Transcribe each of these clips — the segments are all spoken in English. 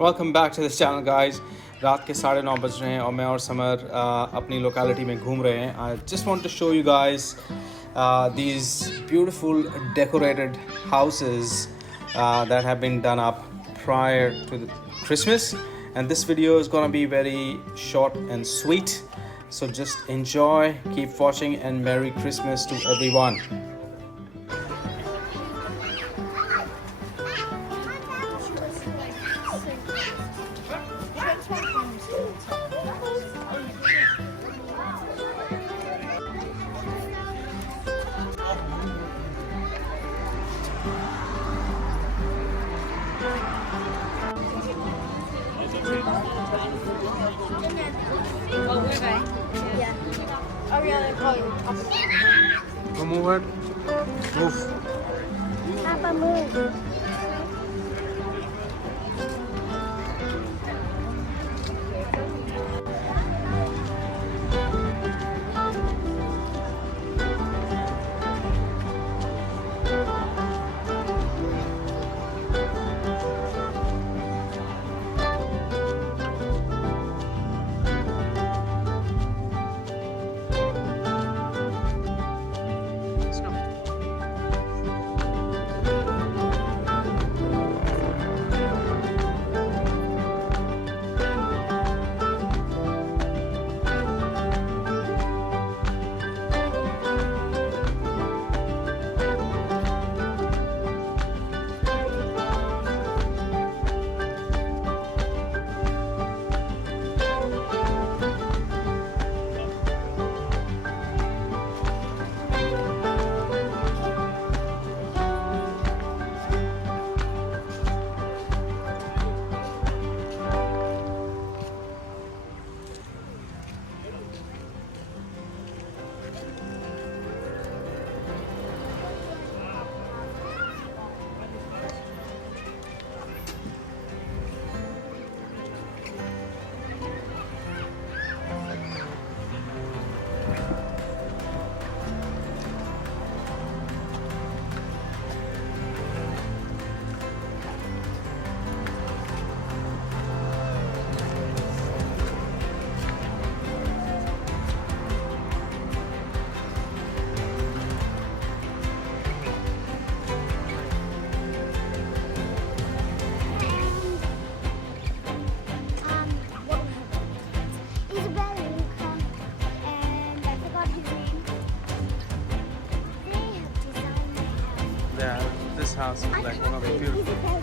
Welcome back to this channel guys. रात के 9:30 बज रहे हैं और मैं और समर अपनी लोकेलिटी में घूम रहे हैं। I just want to show you guys these beautiful decorated houses that have been done up prior to the Christmas, and this video is gonna be very short and sweet, so just enjoy, keep watching, and Merry Christmas to everyone. Go move it. Move. Papa, move. Yeah, this house is like one of the beautiful.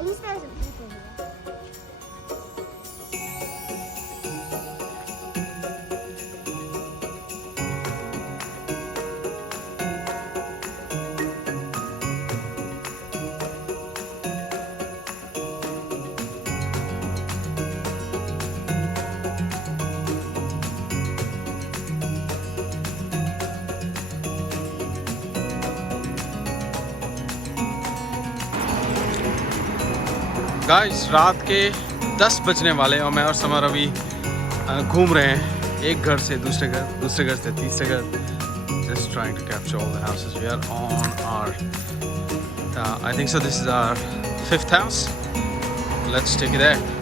At least there's some people here. Guys रात के 10 बजने वाले और मैं और summer अभी घूम रहे हैं एक घर से दूसरे घर से तीसरे घर, just trying to capture all the houses. We are on our I think so this is our 5th house. Let's take it there.